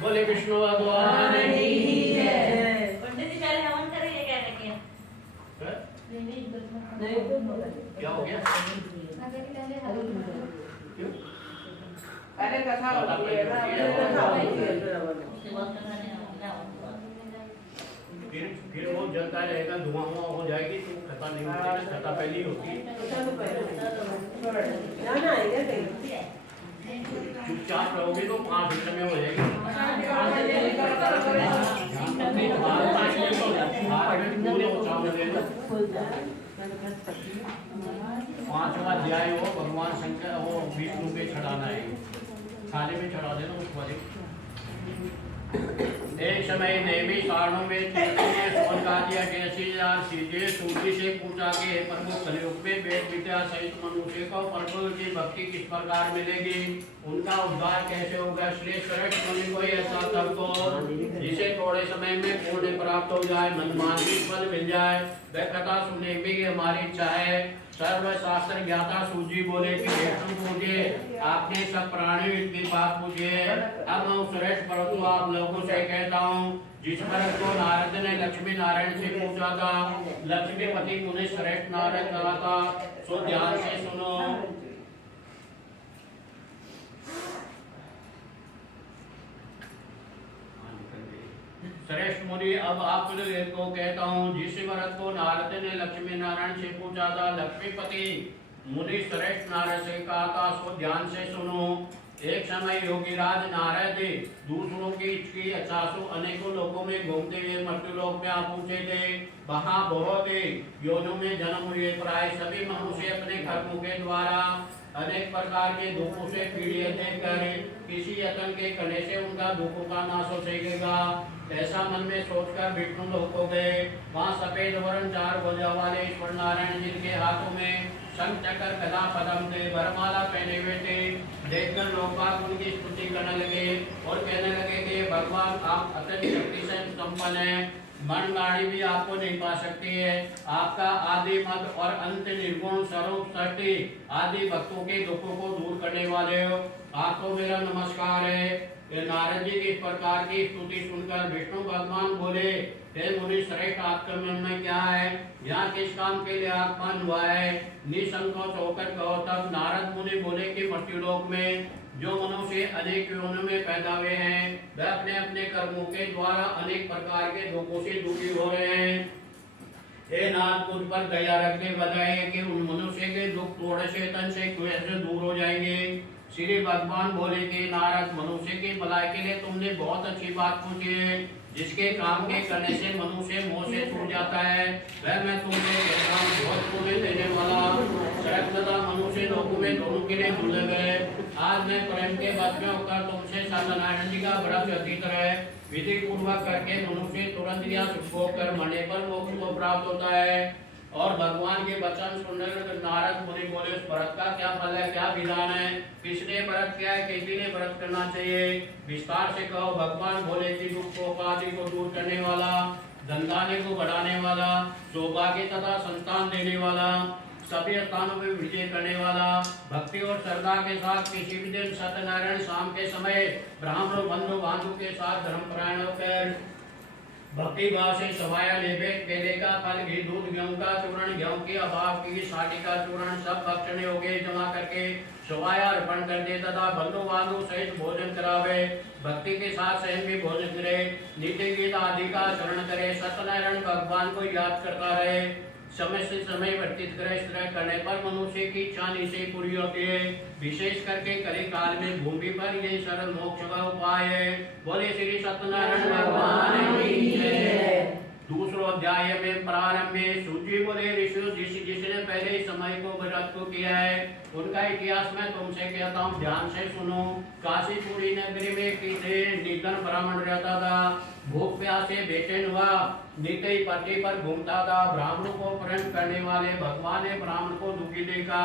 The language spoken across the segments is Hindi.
बोले विष्णु भगवान की जय। पंडित जी पहले हवन करेंगे क्या रखिए? क्या हो गया? क्यों? पहले कथा होती है ना, कथा होती है। फिर वो जलता रहेगा, धुआं हुआ हो जाएगी तो खता नहीं होती, खता पहले ही होती है। चुपचाप रहोगे तो 5 मिनट में हो जाएगी। 5वां अध्याय हो भगवान शंकर वो विष्णु पे चढ़ाना है, थाली में चढ़ा देना उस पर। एक समय नेमी सारणों में फोन का दिया सीधे सूर्य से पूछा कि हे प्रभु कलयुग में वेद विद्या सहित मनुष्य को प्रभु की भक्ति किस प्रकार मिलेगी, उनका उद्धार कैसे होगा। श्रेष्ठ मुनि कोई ऐसा तब को जिसे थोड़े समय में पुण्य प्राप्त हो जाए, मनमानी फल मिल जाए, वह कथा सुनने की हमारी इच्छा है। सर्व शास्त्र ज्ञाता सूजी बोले कि विष्णु पूजिए, आपने सब प्राणियों की बात पूछी है। अब मैं श्रेष्ठ परंतु आप लोगों से कहता हूँ, जिस भरत को नारद ने लक्ष्मी नारायण से पूछा था, लक्ष्मीपति मुनि श्रेष्ठ नारद कहा था, सो ध्यान से सुनो। श्रेष्ठ मुनि अब आप को कहता हूँ, जिस भरत को नारद ने लक्ष्मी नारायण से पूछा था, लक्ष्मीपति मुनि श्रेष्ठ नारद से कहा था, सो ध्यान से सुनो। एक समय योगीराज नारद दूसरों की अचासु अनेकों लोगों में घूमते हुए मृत्युलोक में आ पहुंचे थे। वहां बहुत योनियों में जन्म हुए, प्राय सभी मनुष्य अपने कर्मों के द्वारा अनेक प्रकार के दुखों से पीड़ित देकर किसी यत्न के करने से उनका दुखों का नाश हो सकेगा, ऐसा मन में सोचकर विष्णु लोक को गए। वहाँ सफेद वर्ण 4 भुजा वाले ईश्वर नारायण जिनके हाथों में शंख चक्र गदा पद्म थे, वरमाला पहने हुए थे, देखकर लोग उनकी स्तुति करने लगे और कहने लगे कि भगवान आप अत्यंत शक्ति से संपन्न हैं, मन गाड़ी भी आपको नहीं पा सकती है। आपका आदि मध्य और अंत निर्गुण स्वरूप सृष्टि आदि भक्तों के दुखों को दूर करने वाले हो, आपको मेरा नमस्कार है। नारद जी की इस प्रकार की स्तुति सुनकर विष्णु भगवान बोले, हे मुनि श्रेष्ठ, आपके मन में क्या है, यहाँ किस काम के लिए आगमन हुआ है, निसंकोच होकर कहो। तब नारद मुनि बोले कि मर्त्युलोक में जो मनुष्य अनेक योनियों में पैदा हुए हैं, वह अपने अपने कर्मों के द्वारा अनेक प्रकार के दुखों से दुखी हो रहे हैं। हे नाथ, मुझ पर दया रखने बताइए कि उन मनुष्य के दुख थोड़े से तन से कैसे दूर हो जाएंगे। श्री भगवान बोले कि नारद, मनुष्य की भलाई के लिए तुमने बहुत अच्छी बात पूछी है। जिसके काम के करने से मनुष्य मोह से छूट जाता है, वह मैं तुमसे कहता हूँ बहुत पुण्य देने वाला सर्वदा मनुष्य लोगों में दोनों के लिए दुर्लभ है। आज मैं प्रेम के वश में होकर तुमसे सत्यनारायण जी का व्रत व्यतीत है विधि पूर्वक करके मनुष्य तुरंत या सुख होकर मरने पर मोक्ष को प्राप्त होता है। और भगवान के वचन सुनकर नारद मुनि बोले, उस व्रत का क्या फल है, क्या विधान है, किसने व्रत किया है, किसी ने व्रत करना चाहिए, विस्तार से कहो। भगवान बोले कि दुख आदि को दूर करने वाला, धनधान्य को बढ़ाने वाला, सौभाग्य तथा संतान देने वाला, सभी स्थानों में विजय करने वाला, भक्ति और श्रद्धा के साथ किसी भी दिन सत्यनारायण शाम के समय ब्राह्मण बंधु बांधु के साथ धर्मपरायण होकर भक्ति भाव से सवाया लेबे, केले का फल, घी, दूध, गेहूं का चूर्ण, गेहूं के अभाव की साटी का चूर्ण सब भक्षण योग्य जमा करके सवाया अर्पण कर दे तथा बंधु बांधु सहित भोजन करावे। भक्ति के साथ स्वयं भी भोजन करे, नीति गीत आदि का चरण करे, सत्यनारायण भगवान को याद करता रहे, समय से समय व्यतीत करे। इस तरह करने पर मनुष्य की इच्छा निश्चय पूरी होती है। विशेष करके कली काल में भूमि पर यही सरल मोक्ष का उपाय है। बोले श्री सत्यनारायण भगवान की जय। दूसरा अध्याय में प्रारंभ में सूची बोले, ऋषि जिसने पहले समय को व्रत को किया है उनका इतिहास मैं तुमसे कहता हूँ, ध्यान से सुनो। काशीपुरी नगरी में किसी निर्धन ब्राह्मण रहता था, भूख प्यास से बेचैन हुआ, नित्य ही पति पर घूमता था। ब्राह्मण को प्रेम करने वाले भगवान ने ब्राह्मण को दुखी देखा,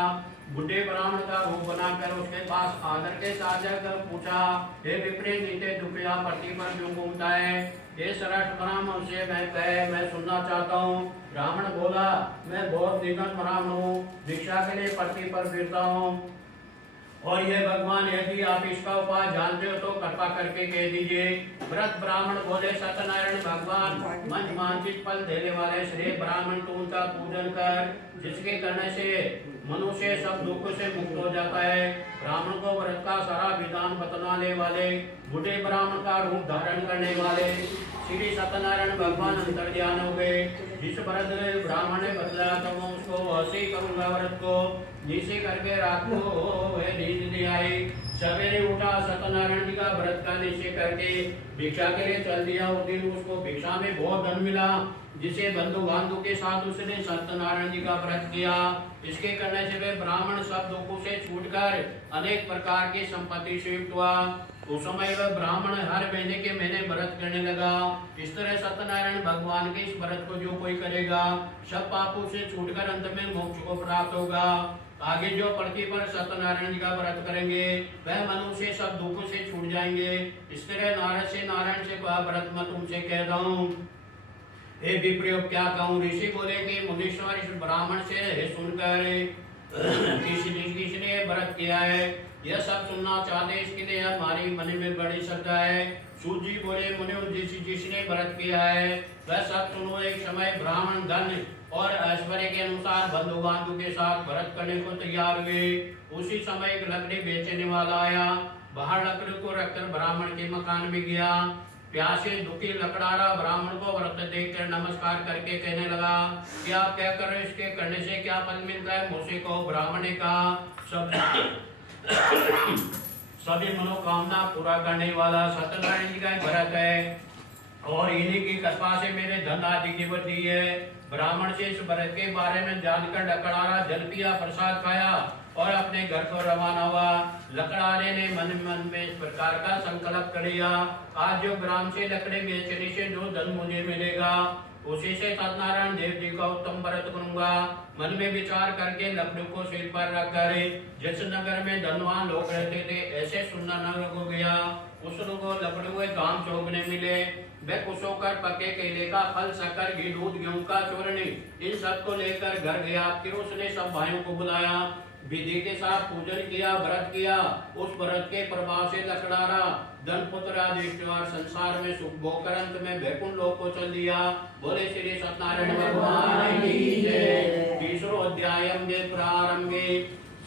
बुढ़े ब्राह्मण का रूप बनाकर उसके पास आदर के साथ जाकर पूछा, हे विप्रिय, नित्य दुखिया पति पर क्यों घूमता है? ये श्रेष्ठ ब्राह्मण से मैं सुनना चाहता हूँ। ब्राह्मण बोला, मैं बहुत निर्धन ब्राह्मण हूँ, भिक्षा के लिए पति पर फिरता हूँ, और यह भगवान यदि आप इसका उपाय जानते हो तो कृपा करके कह दीजिए। व्रत ब्राह्मण बोले सत्यनारायण भगवान मंच मानसिक फल देने वाले श्री ब्राह्मण तो उनका पूजन कर, जिसके करने से मनुष्य सब दुखों से मुक्त हो जाता है। ब्राह्मण को व्रत का सारा विधान बतलाने वाले, बूढ़े ब्राह्मण का रूप धारण करने वाले श्री सत्यनारायण भगवान अंतर्ध्यान हो गए। जिस व्रत ब्राह्मण ने बतलाया तो मैं उसको ऐसे ही करूंगा व्रत को। नीचे करके रात को वह नींद नहीं आई, सवेरे उठा सत्यनारायण जी का व्रत का निश्चय करके भिक्षा के लिए चल दिया। उस दिन उसको भिक्षा में बहुत धन मिला, जिसे बंधु बांधु के साथ उसने सत्यनारायण जी का व्रत किया। इसके करने से वे ब्राह्मण सब दुखों से छूटकर अनेक प्रकार की संपत्ति से युक्त हुआ। उस समय वह ब्राह्मण हर महीने के महीने व्रत करने लगा। इस तरह सत्यनारायण भगवान के इस व्रत को जो कोई करेगा सब पापों से छूटकर अंत में मोक्ष को प्राप्त होगा। आगे जो पृथ्वी पर सत्यनारायण जी का व्रत करेंगे वह मनुष्य सब दुखों से छूट जाएंगे। इस तरह नारायण से कहा व्रत मैं तुमसे कहता हूँ। हे विप्रयोग क्या कहूँ। ऋषि बोले कि मुनीश्वर इस ब्राह्मण से सुनकर किसने व्रत किया है यह सब सुनना चाहते, इसके लिए हमारी मन में बड़ी श्रद्धा है। सूत जी बोले मुनि जिसने व्रत किया है वह सब सुनो। एक समय ब्राह्मण धन और ऐश्वर्य के अनुसार बंधु बांधु के साथ व्रत करने को तैयार हुए। उसी समय एक लकड़ी बेचने वाला आया, बाहर लकड़ी को रखकर ब्राह्मण के मकान में गया। प्यासे दुखी लकड़ारा ब्राह्मण को व्रत देखकर नमस्कार करके कहने लगा कि आप क्या कर रहे हो, इसके करने से क्या फल मिलता है मुझसे कहो। ब्राह्मण ने कहा सभी मनोकामना पूरा करने वाला सत्यनारायण जी का व्रत है और इन्हीं की कृपा से मेरे धन आदि की वृद्धि है। ब्राह्मण से इस व्रत के बारे में जानकर लकड़ारा जल पिया, प्रसाद खाया और अपने घर को रवाना हुआ। लकड़ारे ने मन में इस प्रकार का संकल्प कर लिया, आज जो ग्राम से लकड़ी बेचने से जो धन मुझे मिलेगा उसी से सत्यनारायण देव जी का उत्तम व्रत करूंगा। मन में विचार करके लकड़ी को सिर पर रखकर जिस नगर में धनवान लोग रहते थे ऐसे सुंदर नगर को गया। उस लकड़ी हुए गांव चौगने मिले। वे खुश होकर पके केले का फल, शक्कर, घी, दूध, गेहूं का चूर्ण इन सब को लेकर घर गया। फिर उसने सब भाइयों को बुलाया, विधि के साथ पूजन किया, व्रत किया। उस व्रत के प्रभाव से लकड़ारा धन पुत्र आदि संसार में सुख भोकर अंत में वैकुंठ लोक को चल दिया। बोले श्री सत्यनारायण भगवान की जय। तीसरो अध्याय में प्रारंभे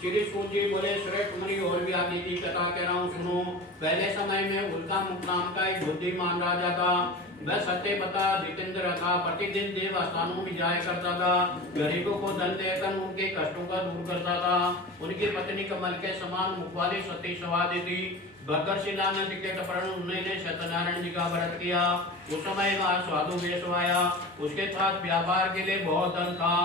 श्री सूत जी बोले श्रेष्ठ मुनि और भी आगे की कथा कह रहा हूँ सुनो। पहले समय में उल्का मुख नाम का एक बुद्धिमान राजा था। वह सत्य बता जितेंद्र था, प्रतिदिन देव स्थानों में जाया करता था, गरीबों को धन देकर उनके कष्टों का दूर करता था। उनकी पत्नी कमल के समान मुख वाली सती सवादी थी। भगर शिला में टिकट पर उन्होंने सत्यनारायण जी का व्रत किया। उस समय वह साधु वेश आया, उसके पास व्यापार के लिए बहुत धन था।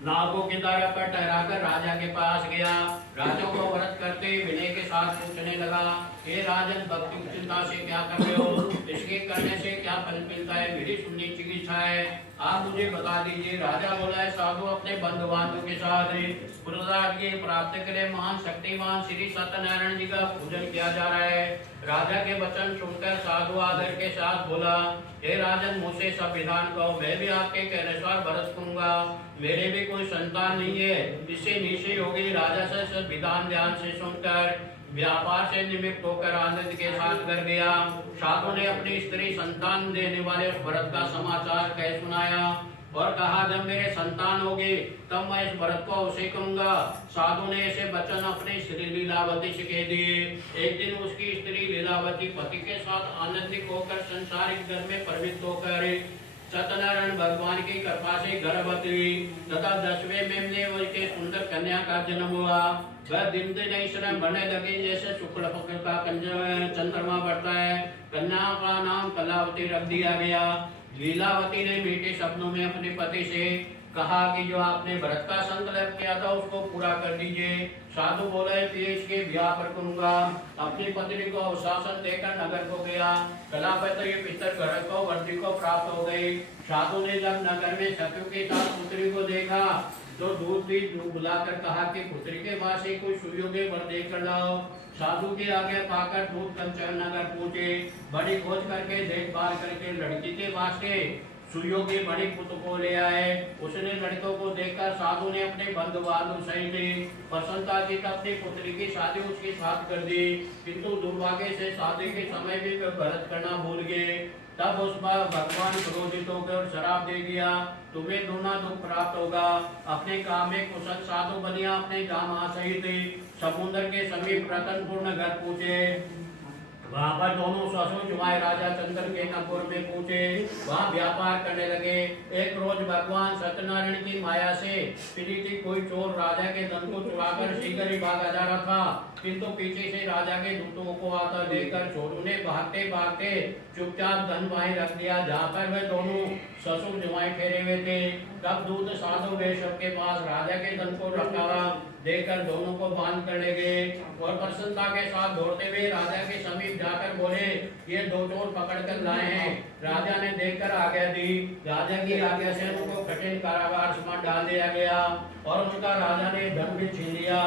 नागों की तरह पर ठहराकर राजा के पास गया। राजा को व्रत करते विनय के साथ पूछने लगा, हे राजन भक्ति की चिंता से क्या कर रहे हो, इसके करने से क्या फल मिलता है, मेरी सुनने की इच्छा है, आप मुझे बता दीजिए। राजा बोला है साधु अपने बंधु बांधव के साथ पुरुषार्थ की प्राप्ति के लिए महान शक्तिमान श्री सत्यनारायण जी का पूजन किया जा रहा है। राजा के वचन सुनकर साधु आदर के साथ बोला, हे राजन मुझसे सब विधान कहो, मैं भी आपके कहने अनुसार व्रत करूंगा। मेरे भी कोई संतान नहीं है, इससे निश्चय होगी। राजा से सब विधान ध्यान से सुनकर व्यापार से निमित्त होकर आनंद के साथ कर गया। साधु ने अपनी स्त्री संतान देने वाले उस व्रत का समाचार कह सुनाया और कहा, जब मेरे संतान होगे तब मैं इस व्रत को अवश्य करूंगा। साधु ने ऐसे वचन अपनी स्त्री लीलावती से कह दिए। एक दिन उसकी स्त्री लीलावती पति के साथ आनंदित होकर संसारिक घर में प्रवृत्त होकर सत्यनारायण भगवान की कृपा से गर्भवती हुई तथा 10वें महीने उसके सुंदर कन्या का जन्म हुआ। वह दिन दिन इस तरह बढ़ने लगी जैसे शुक्ल पक्ष का चंद्रमा बढ़ता है। कन्या का नाम कलावती रख दिया गया। लीलावती ने मीठे शब्दों में अपने पति से कहा कि जो आपने व्रत का संकल्प किया था उसको पूरा कर दीजिए। साधु बोले कि इसके ब्याह पर करूंगा। अपनी पत्नी को शासन देकर नगर को गया। कलापति पितर घर को वर्दी को प्राप्त हो गई। साधु ने जब नगर में सत्यु के साथ पुत्री को देखा तो दूध भी बुलाकर कहा कि पुत्री के पास ही कोई सुयोग्य वर देकर लाओ। साधु के आगे पाकर दूध कंचन नगर पहुंचे। बड़ी खोज करके देखभाल करके लड़की के वास्ते सुयोगी बणिक पुत्र को ले आए। उसने लड़कों को देखकर साधु ने अपने बंधु बांधव सहित प्रसन्नता की अपनी पुत्री की शादी उसके साथ कर दी, किंतु दुर्भाग्य से शादी के समय भी वे व्रत करना भूल गए। तब उस बार भगवान क्रोधित होकर शराब दे दिया, तुम्हें दोना दुख प्राप्त होगा। अपने काम में कुशल साधु बनिया अपने जामा सहित समुद्र के समीप रतनपूर्ण घर पहुंचे। वहाँ पर दोनों ससुर जुमाई राजा चंद्र के नपुर में पूछे, वहाँ व्यापार करने लगे। एक रोज भगवान सत्यनारायण की माया से पीड़ित कोई चोर राजा के धन को चुराकर शीघ्र ही भागा जा रहा था, किंतु पीछे से राजा के दूतों को आता देखकर चोरों ने भागते भागते चुपचाप धन वहीं रख दिया जहाँ पर वे दोनों ससुर जुमाई ठहरे हुए थे। तब दूत साधु वेशव के पास राजा के धन को रखा देखकर दोनों को बांध कर ले गए और प्रसन्नता के साथ दौड़ते हुए राजा के समीप जाकर बोले, ये दो चोर पकड़ कर लाए हैं। राजा ने देखकर आज्ञा दी। राजा की आज्ञा से उनको कठिन कारागार में डाल दिया गया और उनका राजा ने धन भी छीन लिया।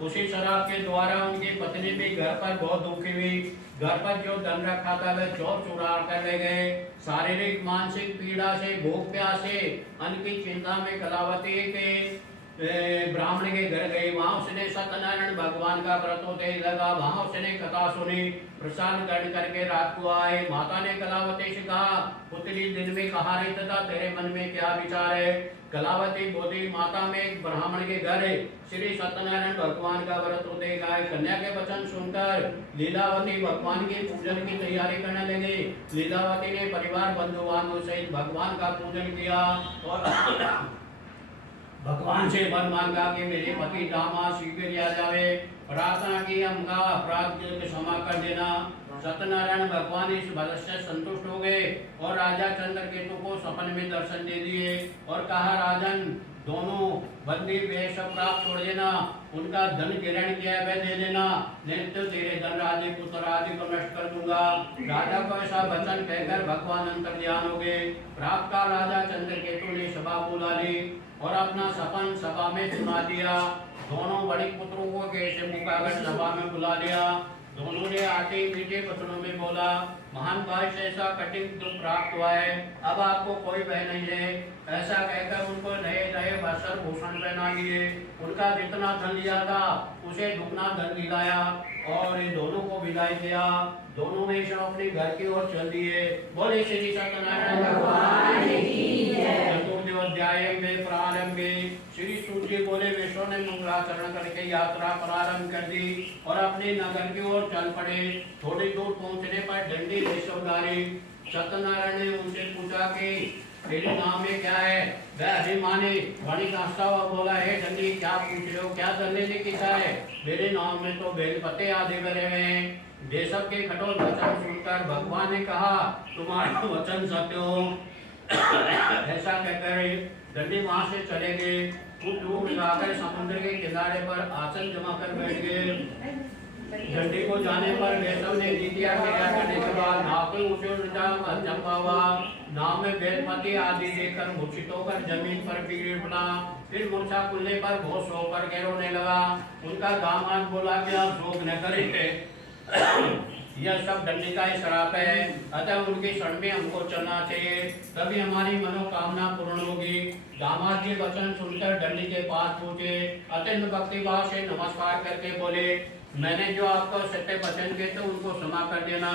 उसी शराब के द्वारा उनकी पत्नी भी घर पर बहुत दुखी हुई। घर पर जो धन रखा था वह चोर चुरा कर ले गए। शारीरिक मानसिक पीड़ा से, भूख प्यास से, अन्न की चिंता में कलावती के ब्राह्मण के घर गई। वहां उसने सत्यनारायण भगवान का व्रत होते लगा। वहां उसने कथा सुनी। प्रसाद ग्रहण करके रात को आए। माता ने कलावती से कहा, पुत्री दिन में कहाँ रही तथा तेरे मन में क्या विचार है? कलावती बोली, माता में एक ब्राह्मण के घर श्री सत्यनारायण भगवान का व्रत होते गाय। कन्या के वचन सुनकर लीलावती भगवान के पूजन की तैयारी करने लगी। लीलावती ने परिवार बंधु बांधव सहित भगवान का पूजन किया और भगवान से वर मांगा कि मेरे पति दामाद शीघ्र आ जावे। प्रार्थना की, हमका अपराध क्षमा कर देना। सत्यनारायण भगवान इस भरत से संतुष्ट हो गए और राजा चंद्रकेतु को सपन में दर्शन दे दिए और कहा, राजन दोनों बंदी वेश प्राप्त छोड़ देना, उनका धन ग्रहण किया वह दे देना, नहीं तो तेरे धन राजे पुत्र आदि को नष्ट कर दूंगा। राजा को ऐसा वचन कहकर भगवान अंतर्ध्यान हो गए। प्राप्त का राजा चंद्रकेतु ने सभा बुला ली और अपना सपन सभा में सुना दिया। दोनों बड़े पुत्रों को कैसे मुखागर सभा में बुला लिया। दोनों ने आटे मीठे वचनों में बोला, महान भाई से ऐसा कठिन दुख प्राप्त हुआ है, अब आपको कोई भय नहीं है। ऐसा कहकर उनको नए नए वस्त्र भूषण पहना लिए। उनका जितना धन लिया था उसे दुगना धन दिलाया और इन दोनों को विदाई किया। दोनों में सब अपने घर की ओर चल दिए। बोले श्री सत्यनारायण भगवान की जय। चतुर्दोध्याय में प्रारंभे श्री सूर्य बोले, विष्णु ने मंगलाचरण करके यात्रा प्रारंभ कर दी और अपने नगर की ओर चल पड़े। थोड़ी दूर पहुंचने पर डंडी रेशमदारी सत्यनारायण ने उनसे पूछा कि तेरे नाम में क्या है? वह अभिमानी बड़ी हंसता हुआ बोला, है डंडी क्या पूछ रहे हो, क्या करने की इच्छा है? मेरे नाम में तो बेलपत्ते आदि भरे हुए हैं। देशव के कठोर वचन सुनकर भगवान ने कहा, तुम्हारा वचन सत्य हो। ऐसा कहकर डंडी वहां से चले गए। कुछ दूर जाकर समुद्र के किनारे पर आसन जमा कर बैठ गए। डंडी को जाने पर देशव ने द्वितीय क्रिया करने के बाद नाव को चंपा हुआ। नाव में बेलपति आदि देखकर मूर्छित होकर जमीन पर गिर पड़ा। फिर मूर्छा खुलने पर घोष होकर के रोने लगा। उनका दामाद बोला कि आप शोक न करेंगे, यह सब डंडी का ही श्राप है, अतः उनके शरण में हमको चलना चाहिए, तभी हमारी मनोकामना पूर्ण होगी। दामाद के वचन सुनकर डंडी के पास पहुंचे। अत्यंत भक्तिभाव से नमस्कार करके बोले, मैंने जो आपको सत्य वचन किए थे उनको क्षमा कर देना।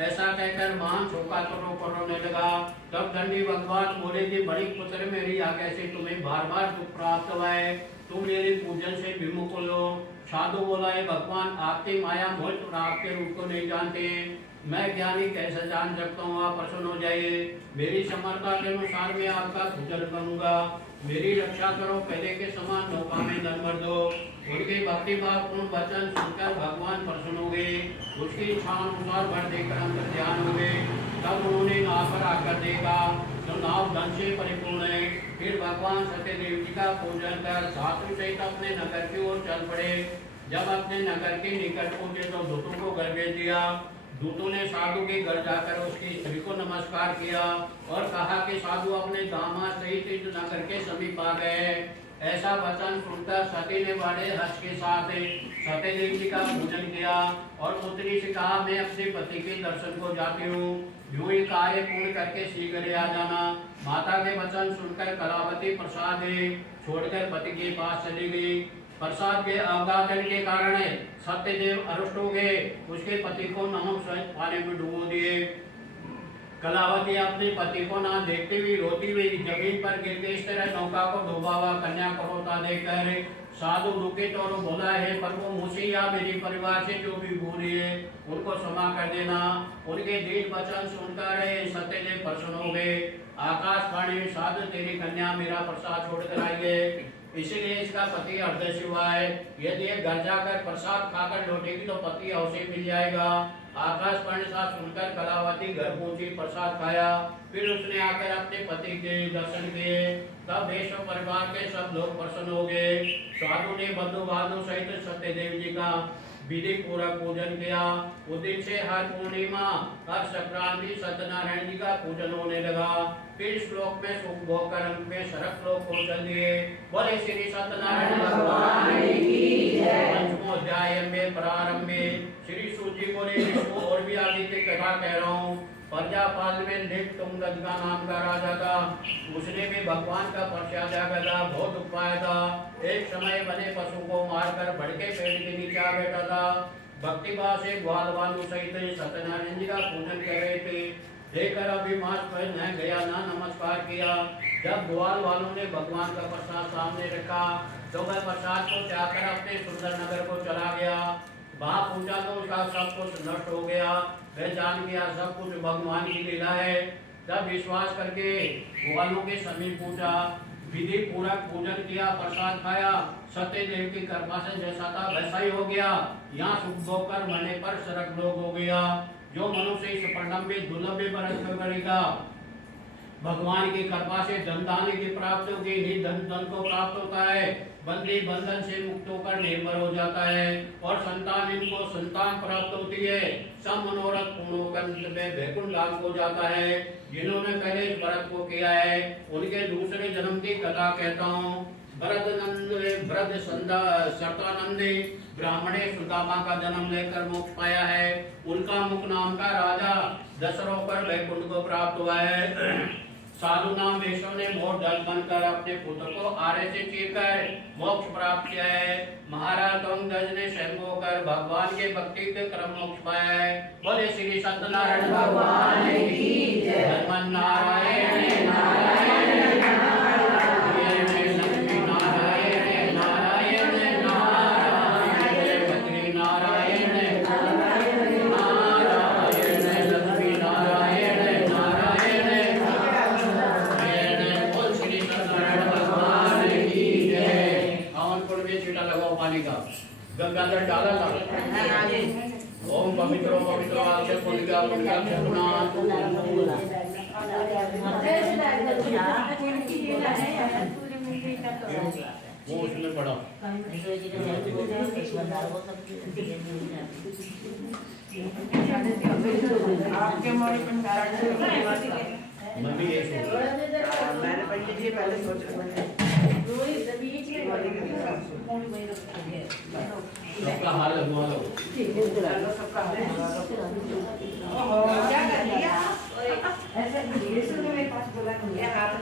ऐसा कहकर महान शोकातुर रोने लगा। तब डंडी भगवान बोले कि बड़ी पुत्र मेरी आज्ञा से तुम्हें बार बार दुख प्राप्त हुआ है, तुम मेरे पूजन से विमुख लो। साधु बोला, है भगवान आपकी माया मोह और आपके रूप को नहीं जानते। मैं ज्ञानी कैसे जान सकता हूँ? आप प्रसन्न हो जाइए। मेरी समर्था के अनुसार मैं आपका पूजन करूंगा। मेरी रक्षा करो, पहले के समान नौका में धन भर दो। उनके भक्ति भाव पूर्ण वचन सुनकर भगवान प्रसन्न हो गए। उसकी इच्छा अनुसार भर देकर अंदर ध्यान हो गए। तब उन्होंने नाव पर आकर देखा तो नाव धन से परिपूर्ण है। फिर भगवान सत्यदेव जी का पूजन कर साधु सहित अपने नगर की ओर चल पड़े। जब अपने नगर के निकट पहुंचे तो दूतों को घर भेज दिया। दूतों ने साधु के घर जाकर उसकी स्त्री को नमस्कार किया और कहा कि साधु अपने दामाद सहित इस नगर के समीप आ गए। ऐसा वचन सुनकर सती ने बड़े हर्ष के साथ सत्यदेव जी का पूजन किया। दिया और पुत्री से कहा, मैं अपने पति के दर्शन को जाती हूँ, यूं ही कार्य पूर्ण करके शीघ्र आ जाना। माता के वचन सुनकर कलावती प्रसाद छोड़कर पति के पास चली गई। प्रसाद के अवगाहन के कारण सत्यदेव अरुष्ट हो गए, उसके पति को नमक सहित पानी में डुबो दिए। कलावती अपने पति को ना देखते हुए रोती हुई जमीन पर गिर गई। इस तरह नौका को डूबा हुआ कन्या को रोता देखकर साधु रुके तो बोला, है प्रभु, मुझे या मेरे परिवार से जो भी भूल है उनको क्षमा कर देना। उनके दीन वचन सुनकर सत्यदेव प्रसन्न हो गए। आकाशवाणी, साधु तेरी कन्या मेरा प्रसाद छोड़कर आई है, इसीलिए इसका पति हृदय से हुआ है। यदि ये घर जाकर प्रसाद खाकर लौटेगी तो पति अवश्य मिल जाएगा। आकाशवाणी साथ सुनकर कलावती घर पहुंची, प्रसाद खाया, फिर उसने आकर अपने पति के दर्शन किए। तब देश और परिवार के सब लोग प्रसन्न हो गए। साधु ने बंधु बांधव सहित सत्यदेव जी का विधि पूर्वक पूजन किया। उस दिन से हर पूर्णिमा, हर संक्रांति सत्यनारायण जी का पूजन होने लगा। फिर श्लोक में सुख भोग कर अंत में शरक श्लोक को चल दिए। बोले श्री सत्यनारायण भगवान की जय। पंचमोध्याय में प्रारंभ में श्री सूत जी बोले, इसको और भी आगे की कथा कह रहा हूँ। प्रजापाल में नित्य तुंगद का नाम का राजा था, उसने भी भगवान का प्रसाद त्यागा था, बहुत दुख पाया था। एक समय बने पशु को मारकर भड़के पेड़ के नीचे आ बैठा था। भक्ति भाव से ग्वाल वालू सहित सत्यनारायण जी का पूजन कर रहे थे। देखकर अभिमान न गया, ना नमस्कार किया। जब ग्वाल वालों ने भगवान का प्रसाद सामने रखा तो वह प्रसाद को त्याग कर अपने सुंदर नगर को चला गया। वहां पूछा तो उसका सब कुछ नष्ट हो गया। वह जान गया सब कुछ भगवान की लीला है। जब विश्वास करके ग्वालों के समीप पूछा, विधि पूर्वक पूजन किया, प्रसाद खाया, सत्यदेव की कृपा से जैसा था वैसा ही हो गया। यहाँ सुख भोग कर मरने पर सरक लोग हो गया। जो मनुष्य इस परिणाम में दुर्लभ बरस करेगा, भगवान की कृपा से धन की प्राप्त होगी, धन को प्राप्त होता है। बंदी बंधन से मुक्त होकर निर्भर हो जाता है और संतान इनको संतान प्राप्त होती है। सब मनोरथ पूर्ण होकर वैकुंठ लाभ हो जाता है। जिन्होंने पहले इस व्रत को किया है उनके दूसरे जन्म की कथा कहता हूँ। शर्तानंद ब्राह्मणे सुदामा का जन्म लेकर मोक्ष पाया है। उनका मुख नाम का राजा दशरथ होकर वैकुंठ को प्राप्त हुआ है। साधु नाम वेशों ने मोर दल बनकर अपने पुत्र को आरे से चीरकर मोक्ष प्राप्त किया है। महाराज गज ने स्वयं होकर भगवान के भक्ति के क्रम मोक्ष पाया है। बोले श्री सत्यनारायण भगवान की जय। नारायण नारायण गंगाधर डाला था। ओम पवित्र पवित्र आक्षर पुण्य पुण्य वो उसमें पढ़ा। आपके मोड़े मम्मी ये मैंने पंडित जी पहले सोचा सबका हाल लगवा लो। सबका क्या कर लिया ऐसे मेरे पास बोला हाथ